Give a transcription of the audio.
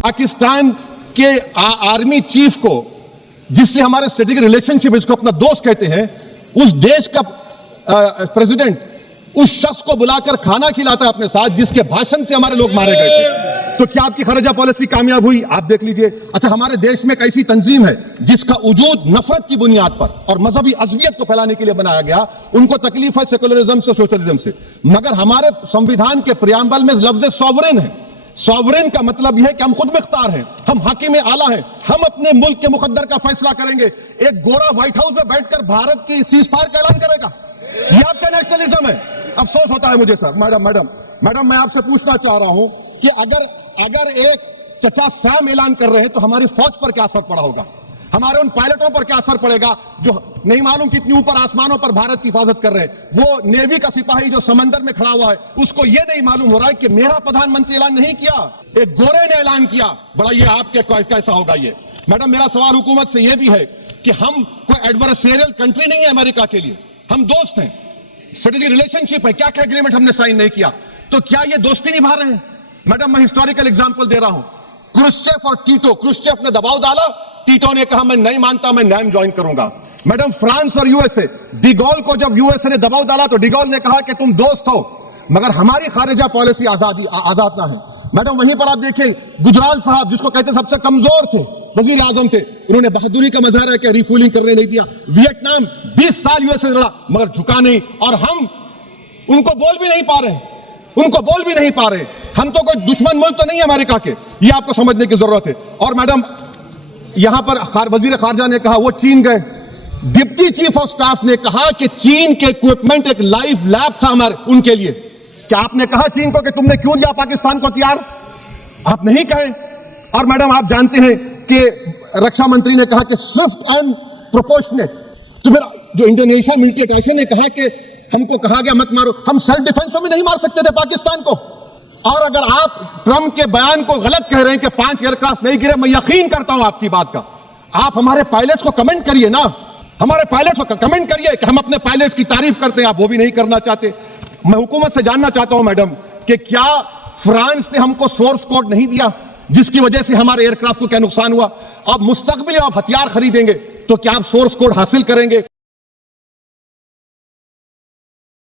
पाकिस्तान के army chief को, जिससे हमारे स्ट्रेटेजिक रिलेशनशिप, इसको अपना दोस्त कहते हैं, उस देश का प्रेसिडेंट उस शख्स को बुलाकर खाना खिलाता है अपने साथ, जिसके भाषण से हमारे लोग मारे गए थे। तो क्या आपकी खारजा पॉलिसी कामयाब हुई? आप देख लीजिए। अच्छा, हमारे देश में एक ऐसी तंजीम है जिसका वजूद नफरत की बुनियाद पर और मजहबी अज़वियत को फैलाने के लिए बनाया गया। उनको तकलीफ है सेकुलरिज्म से, सोशलिज्म से, मगर हमारे संविधान के प्रियम्बल में लफ्ज सॉवरेन है। सॉवरेन का मतलब यह है कि हम खुद मुख्तार हैं, हम हाकिम आला हैं, हम अपने मुल्क के मुकद्दर का फैसला करेंगे। एक गोरा व्हाइट हाउस में बैठकर भारत की सीज़फायर का ऐलान करेगा? यह आपका नेशनलिज्म है? अफसोस होता है मुझे सर। मैडम मैं आपसे पूछना चाह रहा हूं कि अगर एक चचा सैम ऐलान कर रहे हैं तो हमारी फौज पर क्या असर पड़ा होगा, हमारे उन पायलटों पर क्या असर पड़ेगा जो नहीं मालूम कितनी ऊपर आसमानों पर भारत की हिफाजत कर रहे हैं। वो नेवी का सिपाही जो समंदर में खड़ा हुआ है, उसको यह नहीं मालूम हो रहा है कि मेरा प्रधानमंत्री ऐलान नहीं किया, एक गोरे ने ऐलान किया। बड़ा ये आपके कैसा होगा ये? मैडम, मेरा सवाल हुकूमत से यह भी है कि हम कोई एडवर्सेरियल कंट्री नहीं है अमेरिका के लिए, हम दोस्त हैं, स्ट्रेटेजिक रिलेशनशिप है। क्या क्या एग्रीमेंट हमने साइन नहीं किया, तो क्या ये दोस्ती निभा रहे हैं? मैडम, मैं हिस्टोरिकल एग्जांपल दे रहा हूं। क्रुश्चेव और टीटो, क्रुश्चेव ने दबाव डाला, टीटो ने कहा मैं नहीं मानता, मैं नैम ज्वाइन करूंगा। मैडम, फ्रांस और यूएसए, डिगोल को जब यूएसए ने दबाव डाला तो डिगोल ने कहा कि तुम दोस्त हो मगर हमारी खारिजा पॉलिसी आजाद ना है। मैडम, वहीं पर आप देखिए गुजराल साहब, जिसको कहते सबसे कमजोर थे, वजीर आजम थे, उन्होंने बहादुरी का मुजाहरा किया, रिफ्यूलिंग करने नहीं दिया। वियतनाम 20 साल यूएसए से लड़ा मगर झुका नहीं, और हम उनको बोल भी नहीं पा रहे। हम तो कोई दुश्मन मुल्क तो नहीं है अमेरिका के, ये आपको समझने की जरूरत है। और मैडम, यहां पर वजीर खारजा ने कहा वो चीन गए, डिप्टी चीफ ऑफ स्टाफ ने कहा कि चीन के इक्विपमेंट एक लाइव लैब था हमारे उनके लिए। क्या आपने कहा चीन को कि तुमने क्यों दिया पाकिस्तान को हथियार? आप नहीं कहे। और मैडम, आप जानते हैं कि रक्षा मंत्री ने कहा कि स्विफ्ट एंड प्रोपोर्शनेट, तो फिर जो इंडोनेशिया मिलिट्री अटैचे ने कहा कि हमको कहा गया मत मारो, हम सेल्फ डिफेंस में भी नहीं मार सकते थे पाकिस्तान को। और अगर आप ट्रंप के बयान को गलत कह रहे हैं कि 5 एयरक्राफ्ट नहीं गिरे, मैं यकीन करता हूं आपकी बात का, आप हमारे पायलट्स को कमेंट करिए ना, हमारे पायलट्स को कमेंट करिए कि हम अपने पायलट्स की तारीफ करते हैं, आप वो भी नहीं करना चाहते। मैं हुकूमत से जानना चाहता हूं मैडम कि क्या फ्रांस ने हमको सोर्स कोड नहीं दिया जिसकी वजह से हमारे एयरक्राफ्ट को क्या नुकसान हुआ? अब मुस्तकबिल में आप हथियार खरीदेंगे तो क्या आप सोर्स कोड हासिल करेंगे?